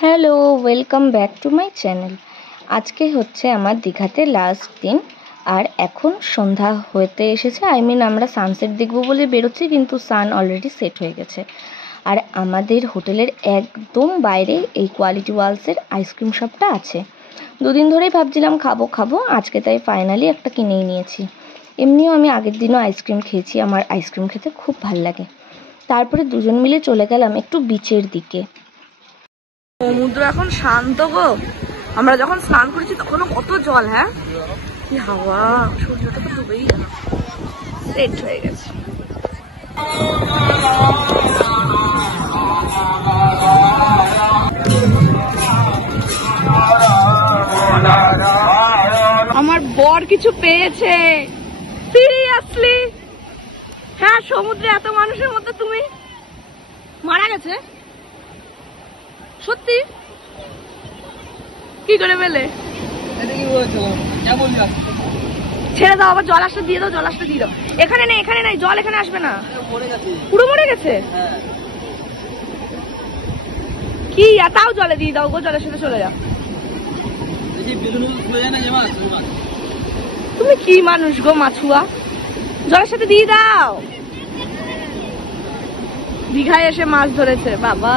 Hello, welcome back to my channel. আজকে হচ্ছে আমার দীঘাতে লাস্ট দিন, আর এখন সন্ধ্যা হতে এসেছে। আমরা সানসেট দেখব বলে বেরোচ্ছি, কিন্তু সান অলরেডি সেট হয়ে গেছে। আর আমাদের হোটেলের একদম বাইরে এই কোয়ালিটি ওয়ালসের আইসক্রিম শপটা আছে। দুদিন ধরেই ভাবছিলাম খাবো, আজকে তাই ফাইনালি একটা কিনেই নিয়েছি। এমনিও আমি আগের দিনও আইসক্রিম খেয়েছি, আমার আইসক্রিম খেতে খুব ভাল লাগে। তারপরে দুজন মিলে চলে গেলাম একটু বিচের দিকে। সমুদ্র এখন শান্ত গো। আমরা যখন স্নান করেছি তখনও কত জল। হ্যাঁ, কি হাওয়া, সূর্যটা তো ডুবেই গেল, সেট হয়ে গেছে। আমার বর কিছু পেয়েছে, সিরিয়াসলি। হ্যাঁ, সমুদ্রে এত মানুষের মধ্যে তুমি মারা গেছে সত্যি? কি করে পেলে? ছেড়ে দাও, আবার জল আসতে দিয়ে দাও, জল আসতে দিয়ে দাও। এখানে নেই জল, এখানে আসবে না। পুরো মরে গেছে? কি তাও জলে দিয়ে দাও গো, জলের সাথে চলে যাও। তুমি কি মানুষ গো মাছুয়া, জলের সাথে দিয়ে দাও। দীঘায় এসে মাছ ধরেছে বাবা।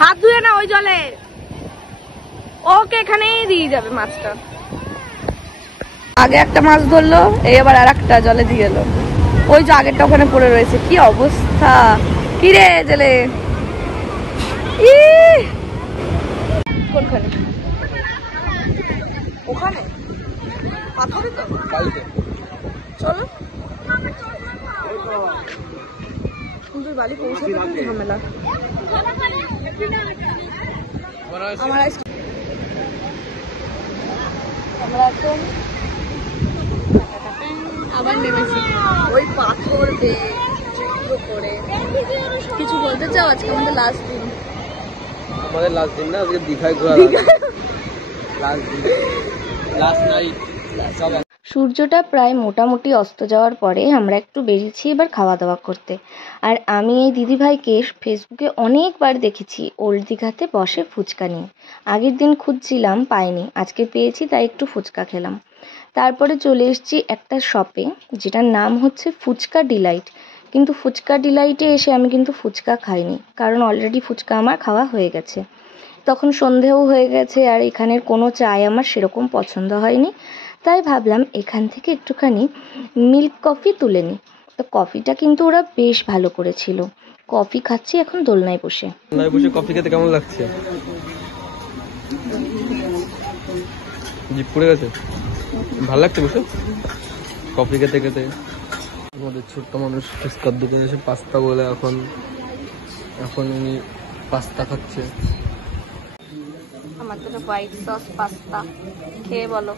হাত ধুয়ে না ওই জলে, ওকে এখানেই দিয়ে যাবে মাছটা। আগে একটা মাছ ধরলো, এই আবার আর একটা জলে দিয়ে এলো। ওই যে আগেরটা ওখানে পড়ে রয়েছে। কি অবস্থা, কি রে জেলে। কোনখানে? ওখানে পাথরে তো। চলো, বালি পৌঁছাতে ঝামেলা। আমরা এখন আবার নেমেছি ওই পাথর বেয়ে করে। কিছু বলতে চাও? আজকে আমাদের লাস্ট দিন। আমাদের লাস্ট দিন না, আজকে দীঘায় ঘোরা লাস্ট দিন, লাস্ট নাইট। সূর্যটা প্রায় মোটামুটি অস্ত যাওয়ার পরে আমরা একটু বেরিয়েছি এবার খাওয়া দাওয়া করতে। আর আমি এই দিদিভাইকে ফেসবুকে অনেকবার দেখেছি ওল্ড দীঘাতে বসে ফুচকা নিয়ে। আগের দিন খুঁজছিলাম, পাইনি, আজকে পেয়েছি, তাই একটু ফুচকা খেলাম। তারপরে চলে এসেছি একটা শপে, যেটার নাম হচ্ছে ফুচকা ডিলাইট। কিন্তু ফুচকা ডিলাইটে এসে আমি কিন্তু ফুচকা খাইনি, কারণ অলরেডি ফুচকা আমার খাওয়া হয়ে গেছে। তখন সন্ধেও হয়ে গেছে, আর এখানের কোনো চায় আমার সেরকম পছন্দ হয়নি, তাই ভাবলাম এখান থেকে একটুখানি মিল্ক কফি তুলে নিই। তো কফিটা কিন্তু ওরা বেশ ভালো করেছিল। কফি খাচ্ছি এখন দোলনায় বসে। কফি খেতে কেমন লাগছে? জিভ পুড়ে গেছে? ভালো লাগছে বসে কফি খেতে খেতে। আমাদের ছোট্ট মানুষ ফুচকার দোকানে এসে পাস্তা বলে এখন উনি পাস্তা খাচ্ছে। আমার তো হোয়াইট সস পাস্তা খেয়ে বলো।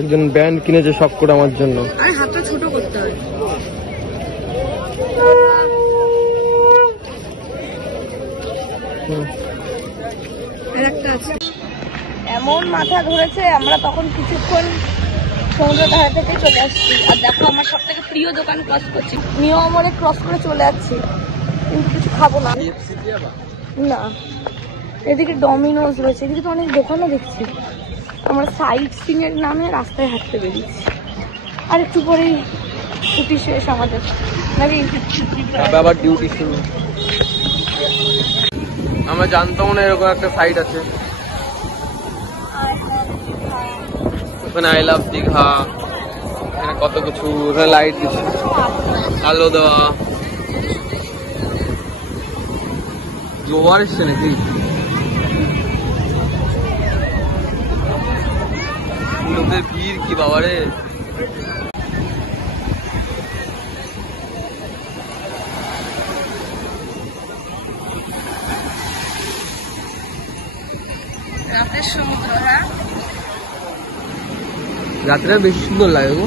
একজন ব্যান্ড কিনেছে শখ করে আমার জন্য। আরে হাতটা ছোট করতে হয়। এমন মাথা ধরেছে, আমরা তখন কিছুক্ষণ সমুদ্র ধারে থেকে চলে আসছি। আর দেখো আমার সব থেকে প্রিয় দোকান ক্রস করছি, নিয়মরে ক্রস করে চলে যাচ্ছি, কিন্তু কিছু খাবো না। না, এদিকে ডমিনোজ রয়েছে, এদিকে তো অনেক দোকানও দেখছি। আমরা সাইট সিং এর নামে রাস্তায় হাঁটতে বেরিয়েছি। আর একটু পরেই ছুটি শেষ আমাদের, নাকি? আবার ডিউটি শুরু। আমরা জানতাম না এরকম একটা সাইট আছে। ওখানে আই লাভ দীঘা, এখানে কত কিছু, ওখানে লাইট দিচ্ছে, আলো দেওয়া। জোয়ার এসছে নাকি? লোকের ভিড় কি বাবারে। রাতের সমুদ্র। হ্যাঁ, রাত্রে বেশি সুন্দর লাগে গো।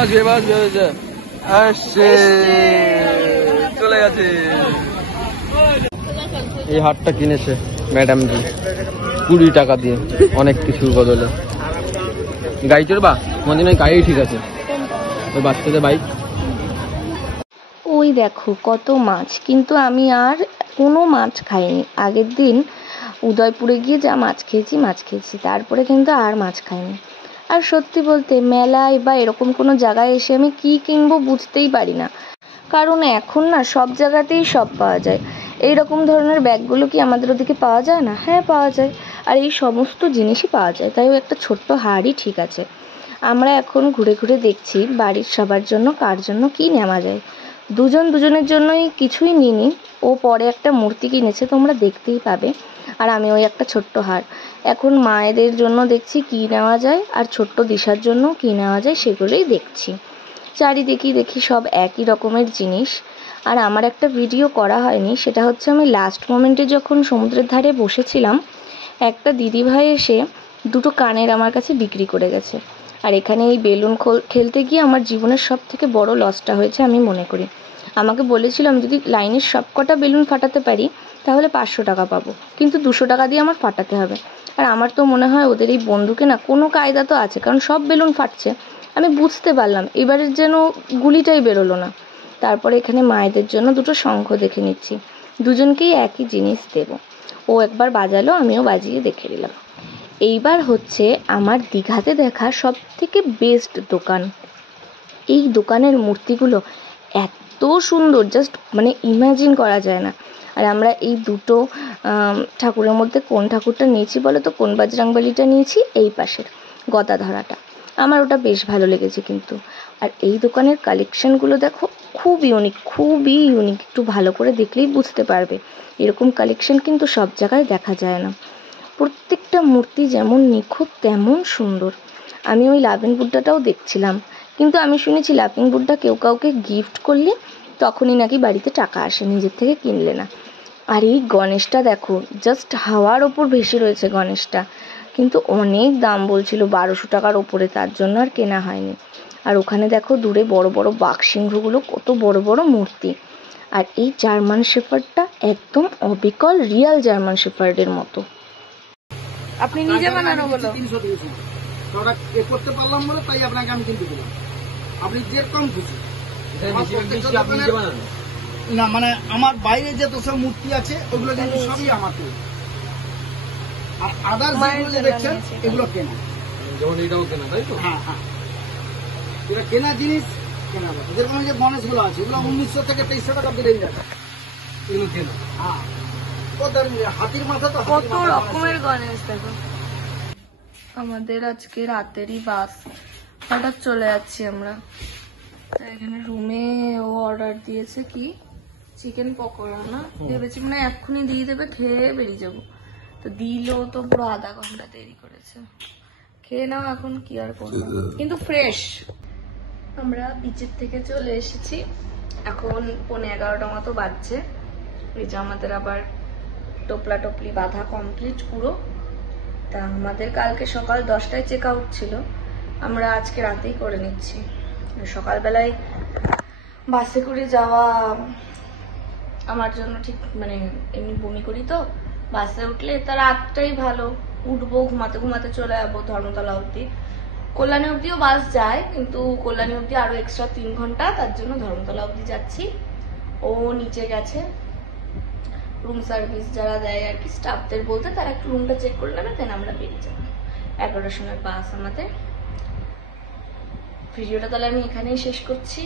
Biraz. চলে গেছে। এই হারটা কিনেছে ম্যাডাম জি 20 টাকা দিয়ে, অনেক কিছুর বদলে। গাড়ি চড়বা মনে হয়, গাড়ি ঠিক আছে, ওই বাচ্চাদের বাইক। ওই দেখো কত মাছ, কিন্তু আমি আর কোনো মাছ খাইনি। আগের দিন উদয়পুরে গিয়ে যা মাছ খেয়েছি, তারপরে কিন্তু আর মাছ খাইনি। আর সত্যি বলতে মেলায় বা এরকম কোনো জায়গায় এসে আমি কি কিনবো বুঝতেই পারি না, কারণ এখন না সব জায়গাতেই সব পাওয়া যায়। এই রকম ধরনের ব্যাগগুলো কি আমাদের ওদিকে পাওয়া যায় না? হ্যাঁ পাওয়া যায়, আর এই সমস্ত জিনিসই পাওয়া যায়। তাই একটা ছোট্ট হাড়ই ঠিক আছে। আমরা এখন ঘুরে ঘুরে দেখছি বাড়ির সবার জন্য কার জন্য কি নেওয়া যায়। দুজনের জন্যই কিছুই নিইনি। ও পরে একটা মূর্তি কিনেছে, তোমরা দেখতেই পাবে। আর আমি ওই একটা ছোট্ট হার। এখন মায়েদের জন্য দেখছি কি নেওয়া যায়, আর ছোট্ট দিশার জন্য কি নেওয়া যায় সেগুলোই দেখছি। চারিদিকেই দেখি সব একই রকমের জিনিস। আর আমার একটা ভিডিও করা হয়নি, সেটা হচ্ছে আমি লাস্ট মোমেন্টে যখন সমুদ্রের ধারে বসেছিলাম, একটা দিদিভাই এসে দুটো কানের আমার কাছে বিক্রি করে গেছে। আর এখানে এই বেলুন খেলতে গিয়ে আমার জীবনের সব থেকে বড় লসটা হয়েছে আমি মনে করি। আমাকে বলেছিলাম যদি লাইনের সব কটা বেলুন ফাটাতে পারি তাহলে 500 টাকা পাবো, কিন্তু 200 টাকা দিয়ে আমার ফাটাতে হবে। আর আমার তো মনে হয় ওদের এই বন্ধুকে না কোনো কায়দা তো আছে, কারণ সব বেলুন ফাটছে। আমি বুঝতে পারলাম এবারের যেন গুলিটাই বেরোলো না। তারপরে এখানে মায়েদের জন্য দুটো শঙ্খ দেখে নিচ্ছি, দুজনকেই একই জিনিস দেব। ও একবার বাজালো, আমিও বাজিয়ে দেখে নিলাম। এইবার হচ্ছে আমার দীঘাতে দেখা সব থেকে বেস্ট দোকান। এই দোকানের মূর্তিগুলো এত সুন্দর, জাস্ট মানে ইমাজিন করা যায় না। আর আমরা এই দুটো ঠাকুরের মধ্যে কোন ঠাকুরটা নিয়েছি বলো তো? কোন বজরংবলীটা নিয়েছি? এই পাশের গদাধরাটা। আমার ওটা বেশ ভালো লেগেছে কিন্তু। আর এই দোকানের কালেকশানগুলো দেখো, খুবই ইউনিক। একটু ভালো করে দেখলেই বুঝতে পারবে, এরকম কালেকশান কিন্তু সব জায়গায় দেখা যায় না। প্রত্যেকটা মূর্তি যেমন নিখুঁত তেমন সুন্দর। আমি ওই লাফিং বুদ্ধটাও দেখছিলাম, কিন্তু আমি শুনেছি লাফিং বুদ্ধা কেউ কাউকে গিফট করলে তখনই নাকি বাড়িতে টাকা আসে, নিজের থেকে কিনলে না। আর এই গণেশটা দেখো, জাস্ট হাওয়ার ওপর ভেসে রয়েছে গণেশটা, কিন্তু অনেক দাম বলছিল, 1200 টাকার ওপরে, তার জন্য আর কেনা হয়নি। আর ওখানে দেখো দূরে বড় বড় বাঘ সিংহগুলো, কত বড় বড় মূর্তি। আর এই জার্মান শেফার্ডটা একদম অবিকল রিয়াল জার্মান শেফার্ডের মতো। আপনি নিজে বানানো বলো? 300 করতে পারলাম বলে তাই আপনাকে আমি কিনতে দিলাম। আপনি যে কম খুশি না, মানে আমার বাইরে যে সব মূর্তি আছে ওগুলো কিন্তু সবই আমার তৈরি। আর আদার্স যেগুলো যে দেখছেন এগুলো কেনা, যেমন এটাও কেনা, তাই তো? হ্যাঁ হ্যাঁ, এটা কেনা জিনিস, কেনা যাবে। যেরকম যে গণেশ গুলো আছে এগুলো 1900 থেকে 2300 টাকা দিলেই যাবে, এগুলো কেনা। হ্যাঁ, হাতির মাথা তো কত রকমের গণেশ দেখো। আমাদের আজকে রাতেরই বাস, হঠাৎ চলে যাচ্ছি আমরা। এখানে রুমে ও অর্ডার দিয়েছে কি চিকেন পকোড়া, না ভেবেছি মানে এক্ষুনি দিয়ে দেবে, খেয়ে বেরিয়ে যাবো। তো দিলেও তো পুরো আধা ঘন্টা দেরি করেছে। খেয়ে নাও এখন, কি আর করবো, কিন্তু ফ্রেশ। আমরা বিচের থেকে চলে এসেছি, এখন 11:15 মতো বাজছে। এই যে আমাদের আবার টোপলা টপলি বাঁধা কমপ্লিট পুরো। তা আমাদের কালকে সকাল 10টায় চেক আউট ছিল, আমরা আজকে রাতেই করে নিচ্ছি। সকালবেলায় বাসে করে যাওয়া আমার জন্য ঠিক, মানে এমনি বমি করি তো, বাসে উঠলে তার রাতটাই ভালো, উঠবো ঘুমাতে ঘুমাতে চলে যাবো ধর্মতলা অবধি। কল্যাণী অবধিও বাস যায়, কিন্তু কল্যাণী অবধি আরো এক্সট্রা 3 ঘন্টা, তার জন্য ধর্মতলা অবধি যাচ্ছি। ও নিচে গেছে রুম সার্ভিস যারা দেয় আর কি, স্টাফদের বলতে, তারা একটু রুমটা চেক করে নেবে, দেন আমরা বেরিয়ে যাবো। 11টার সময় বাস আমাদের। ভিডিওটা তাহলে আমি এখানেই শেষ করছি।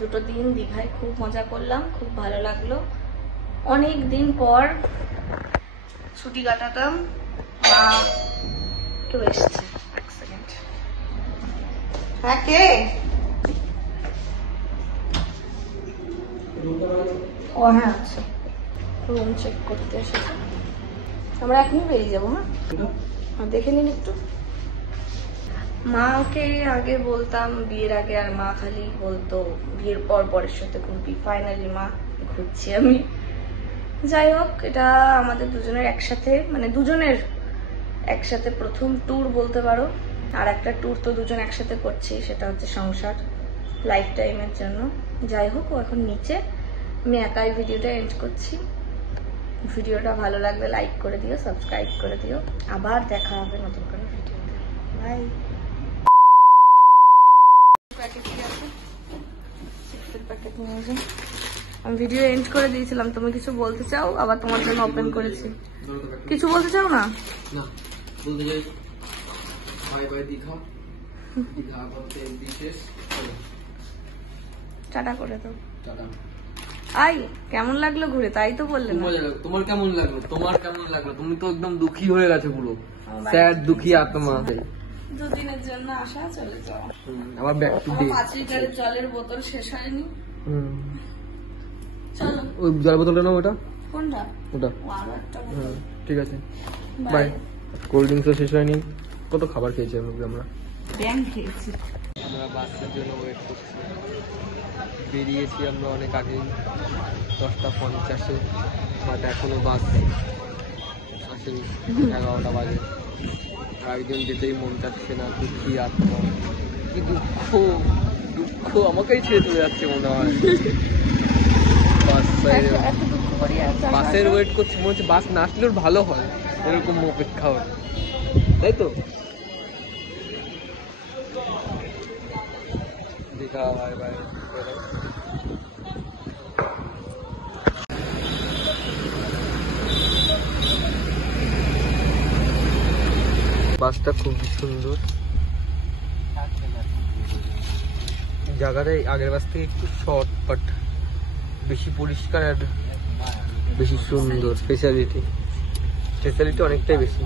2 দিন দীঘায় খুব মজা করলাম, খুব ভালো লাগলো। অনেক দিন পর ছুটি কাটাতাম। মা কেউ এসছে, 1 সেকেন্ড। হ্যাঁ, কে? ও হ্যাঁ, আচ্ছা, রুম চেক করতে এসেছে। আমরা এখনই বেরিয়ে যাবো। হ্যাঁ, দেখে নিন একটু। মাকে আগে বলতাম বিয়ের আগে, আর মা খালি বলতো বিয়ের পর পরের সাথে ঘুরবি। ফাইনালি মা ঘুরছি আমি। যাই হোক, এটা আমাদের দুজনের একসাথে, মানে দুজনের একসাথে প্রথম ট্যুর বলতে পারো। আর একটা ট্যুর তো দুজন একসাথে করছি, সেটা হচ্ছে সংসার, লাইফ টাইমের জন্য। যাই হোক, ও এখন নিচে, আমি একাই ভিডিওটা এন্ড করছি। ভিডিওটা ভালো লাগলে লাইক করে দিও, সাবস্ক্রাইব করে দিও। আবার দেখা হবে নতুন কোনো ভিডিওতে। বাই। প্যাকেট কি আছে? চিপসের প্যাকেট নিয়ে যাও। আমি ভিডিও এন্ড করে দিয়েছিলাম, তুমি কিছু বলতে চাও? আবার তোমার জন্য ওপেন করেছি। কিছু বলতে চাও না? না বলতে চাই বাই বাই দীঘা। দীঘা বলতে বিশেষ টাটা করে দাও। টাটা। আই কেমন লাগলো ঘুরে? তাই তো বললে না। মজা লাগলো। তোমার কেমন লাগলো? তোমার কেমন লাগলো? তুমি তো একদম দুঃখী হয়ে গেছো পুরো, স্যাড দুঃখী আত্মা। দুদিনের জন্য আসা, চলে যাও। আবার ব্যাক টু ডে। 5 লিটারের জলের বোতল শেষ হয়নি। চলো ওই জল বোতলটা নাও। ওটা কোনটা? ওটা আরো একটা ঠিক আছে। বাই। বাই। কোল্ড ড্রিঙ্কসও শেষ হয়নি। কত খাবার খেয়েছি আমরা। ব্যাং খেয়েছি। আমরা বাসের জন্য ওয়েট করছি। বেরিয়েছি আমরা অনেক আগেই, 10:50-এ, বাট এখনো বাস আসেনি, 11টা বাজে। আর একজন যেতেই মন চাচ্ছে না, দুঃখী আত্মা। কি দুঃখ, দুঃখ আমাকেই ছেড়ে চলে যাচ্ছে মনে হয়। বাসের ওয়েট করছি, মনে হচ্ছে বাস না আসলেও ভালো হয়, এরকম অপেক্ষা হয়, তাই তো। Digha bye bye. বাসটা খুবই সুন্দর, জায়গাটা আগের বাস থেকে একটু শর্ট বাট বেশি পরিষ্কার আর বেশি সুন্দর। ফেসিলিটি অনেকটাই বেশি।